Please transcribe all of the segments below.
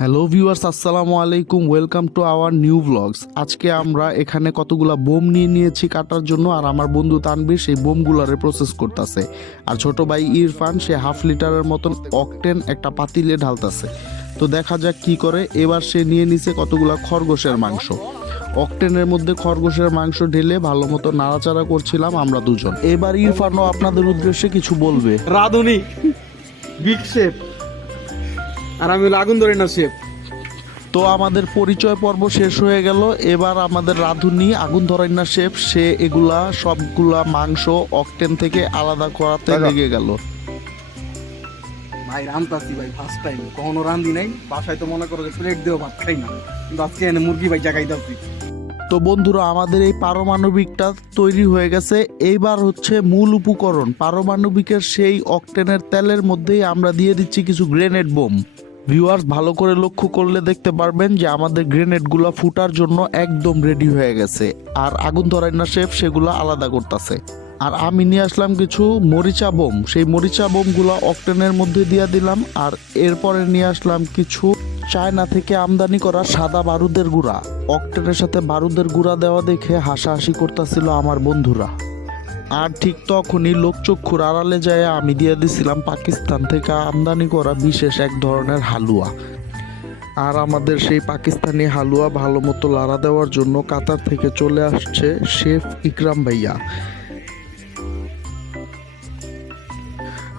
Hello viewers, আসসালামু আলাইকুম। Welcome to our new blogs. আজকে আমরা এখানে কতগুলা বোম নিয়ে নিয়েছি কাটার জন্য, আর আমার বন্ধু তানবীর সেই বোমগুলারে প্রসেস করতেছে, আর ছোট ভাই ইরফান সে হাফ লিটারের মতন অকটেন একটা পাতিলে ঢালতেছে। তো দেখা যাক কি করে। এবার সে নিয়ে নিছে কতগুলা খরগোশের মাংস। অকটেনের মধ্যে খরগোশের মাংস ঢেলে ভালো মতো নাড়াচাড়া করছিলাম আমরা দুজন। এবার ইরফানও আপনাদের উদ্দেশ্যে কিছু বলবে। রাধুনি বিগ শেপ আর আমি হলো আগুন ধরে না শেপ। তো আমাদের পরিচয় পর্ব শেষ হয়ে গেল। এবার আমাদের রাঁধুনি আগুন ধরাই না শেফ, সে এগুলা সবগুলা মাংস অকটেন থেকে আলাদা করাতে লেগে গেল। ভাই রান্তাছি ভাই ফার্স্ট টাইম, কখনো রান্ধি নাই। বাসায় তো মনে করো যে প্লেট দিয়েও ভাত খাই না, কিন্তু আজকে এনে মুরগি ভাই জাগাই দাচ্ছি। তো বন্ধুরা, আমাদের এই পারমাণবিকটা তৈরি হয়ে গেছে। এইবার হচ্ছে মূল উপকরণ। পারমাণবিকের সেই অকটেনের তেলের মধ্যেই আমরা দিয়ে দিচ্ছি কিছু গ্রেনেড বোম। ভিউয়ার্স, ভালো করে লক্ষ্য করলে দেখতে পারবেন যে আমাদের গ্রেনেডগুলো ফুটার জন্য একদম রেডি হয়ে গেছে, আর আগুন ধরাই না শেফ সেগুলো আলাদা করতেছে। আর আমি নিয়ে আসলাম কিছু মরিচা বোম। সেই মরিচা বোমগুলো অকটেনের মধ্যে দিয়ে দিলাম। আর এরপরে নিয়ে আসলাম কিছু চায়না থেকে আমদানি করা সাদা বারুদের গুঁড়া। অকটেনের সাথে বারুদের গুঁড়া দেওয়া দেখে হাসাহাসি করতেছিল আমার বন্ধুরা। আর ঠিক তখনই লোকচক্ষুর আড়ালে যায় আমি দিয়ে দিছিলাম পাকিস্তান থেকে আমদানি করা বিশেষ এক ধরনের হালুয়া। আর আমাদের সেই পাকিস্তানি হালুয়া ভালো মতো লাড়া দেওয়ার জন্য কাতার থেকে চলে আসছে শেফ ইকরাম ভাইয়া।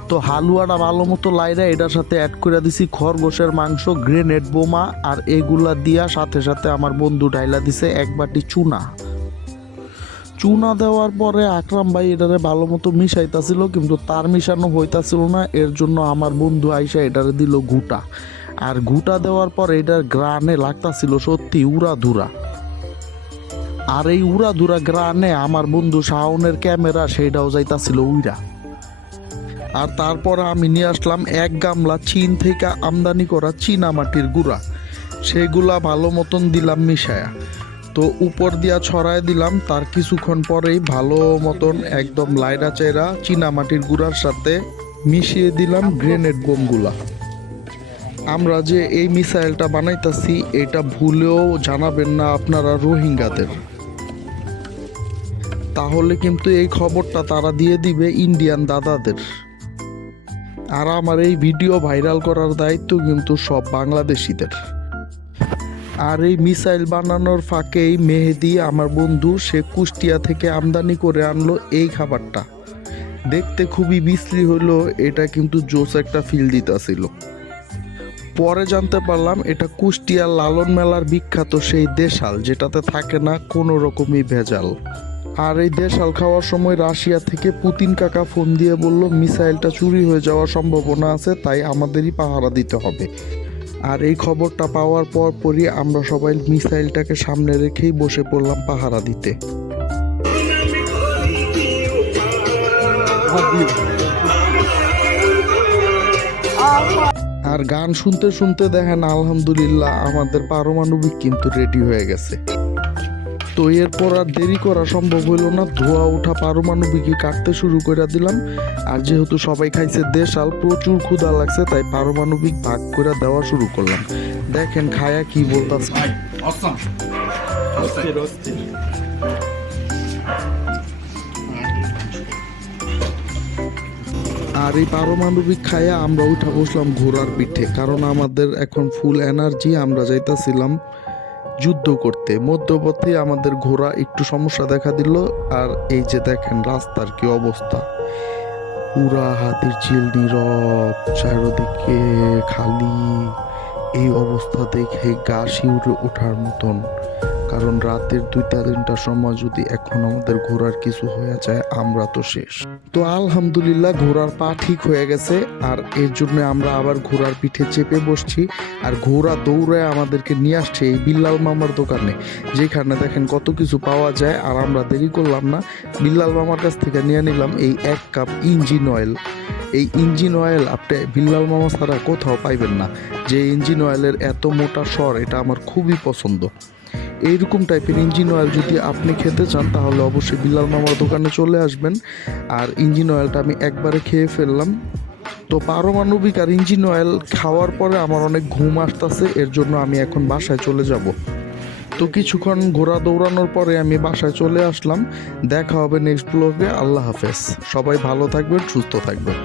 তো হালুয়াটা ভালো মতো লাইরা এটার সাথে অ্যাড করে দিছি খরগোশের মাংস, গ্রেনেড বোমা, আর এগুলা দিয়া সাথে সাথে আমার বন্ধু ডাইলা দিছে এক বাটি চুনা। চুনা দেওয়ার পরে আকরাম ভাই এটারে ভালো মতো মিশাইতাছিল, কিন্তু তার মিশানো হইতাছিল না। এর জন্য আমার বন্ধু আইসা এটারে দিল ঘুটা। আর ঘুটা দেওয়ার পর এটার গ্রানে লাগতাছিল সত্যি উড়াধুরা। আর এই উড়াধুরা গ্রানে আমার বন্ধু শাওনের ক্যামেরা সেইটাও যাইতাছিল উইরা। আর তারপরে আমি নিয়ে আসলাম এক গামলা চীন থেকে আমদানি করা চীনা মাটির গুঁড়া। সেগুলা ভালো মতন দিলাম মিশায়া। তো উপর দিয়া ছড়ায় দিলাম। তার কিছুক্ষণ পরেই ভালো মতন একদম লাইরা চাইরা চীনা মাটির গুঁড়ার সাথে মিশিয়ে দিলাম গ্রেনেড বোমগুলা। আমরা যে এই মিসাইলটা বানাইতাছি এটা ভুলেও জানাবেন না আপনারা রোহিঙ্গাদের, তাহলে কিন্তু এই খবরটা তারা দিয়ে দিবে ইন্ডিয়ান দাদাদের। আর আমার এই ভিডিও ভাইরাল করার দায়িত্ব কিন্তু সব বাংলাদেশিদের। আর এই মিসাইল বানানোর ফাঁকেই মেহেদি আমার বন্ধু সে কুষ্টিয়া থেকে আমদানি করে আনলো এই খাবারটা। দেখতে খুবই বিশ্রী হলো, এটা কিন্তু জোস একটা ফিল দিতেছিল। পরে জানতে পারলাম এটা কুষ্টিয়ার লালন মেলার বিখ্যাত সেই দেশাল, যেটাতে থাকে না কোনো রকমই ভেজাল। আর এই দেশাল খাওয়ার সময় রাশিয়া থেকে পুতিন কাকা ফোন দিয়ে বলল মিসাইলটা চুরি হয়ে যাওয়ার সম্ভাবনা আছে, তাই আমাদেরই পাহারা দিতে হবে। আর এই খবরটা পাওয়ার পরই আমরা সবাই মিসাইলটাকে সামনে রেখেই বসে পড়লাম পাহারা দিতে। আর গান শুনতে শুনতে দেখেন আলহামদুলিল্লাহ আমাদের পারমাণবিক কিন্তু রেডি হয়ে গেছে। তো এরপর আর দেরি করা সম্ভব হইল না, ধোয়া ওঠা পারমাণবিকই কাটতে শুরু করে দিলাম। আর যেহেতু সবাই খাইছে দেশাল, প্রচুর ক্ষুধা লাগছে, তাই পারমাণবিক ভাগ করে দেওয়া শুরু করলাম। দেখেন খায়া কি বলতেছে। আর এই পারমাণবিক খায়া আমরা উঠা বসলাম ঘোড়ার পিঠে, কারণ আমাদের এখন ফুল এনার্জি। আমরা যাইতাছিলাম যুদ্ধ করতে। মধ্যপথে আমাদের ঘোড়া একটু সমস্যা দেখা দিল। আর এই যে দেখেন রাস্তার কি অবস্থা, পুরা হাতির ঝিল, নীরব, চারদিকে খালি। এই অবস্থা দেখে গা শিউরে ওঠার মতন, কারণ রাতের 2-3টার সময় যদি এখন আমাদের ঘোড়ার কিছু হয়ে যায় আমরা তো শেষ। তো আলহামদুলিল্লাহ ঘোড়ার পা ঠিক হয়ে গেছে, আর এর জন্য আমরা আবার ঘোড়ার পিঠে চেপে বসছি। আর ঘোড়া দৌড়ায় আমাদেরকে নিয়ে আসছে এই বিল্লাল মামার দোকানে, যেখানে দেখেন কত কিছু পাওয়া যায়। আর আমরা দেরি করলাম না, বিল্লাল মামার কাছ থেকে নিয়ে নিলাম এই 1 কাপ ইঞ্জিন অয়েল। এই ইঞ্জিন অয়েল আপনি বিল্লাল মামা ছাড়া কোথাও পাইবেন না। যে ইঞ্জিন অয়েলের এত মোটা স্বর, এটা আমার খুবই পছন্দ। এইরকম টাইপের ইঞ্জিন অয়েল যদি আপনি খেতে চান তাহলে অবশ্যই বিল্লাল মামার দোকানে চলে আসবেন। আর ইঞ্জিন অয়েলটা আমি একবারে খেয়ে ফেললাম। তো পারমাণবিক আর ইঞ্জিন অয়েল খাওয়ার পরে আমার অনেক ঘুম আসতেছে, এর জন্য আমি এখন বাসায় চলে যাব। তো কিছুক্ষণ ঘোরা দৌড়ানোর পরে আমি বাসায় চলে আসলাম। দেখা হবে নেক্সট ব্লগে। আল্লাহ হাফেজ। সবাই ভালো থাকবেন, সুস্থ থাকবেন।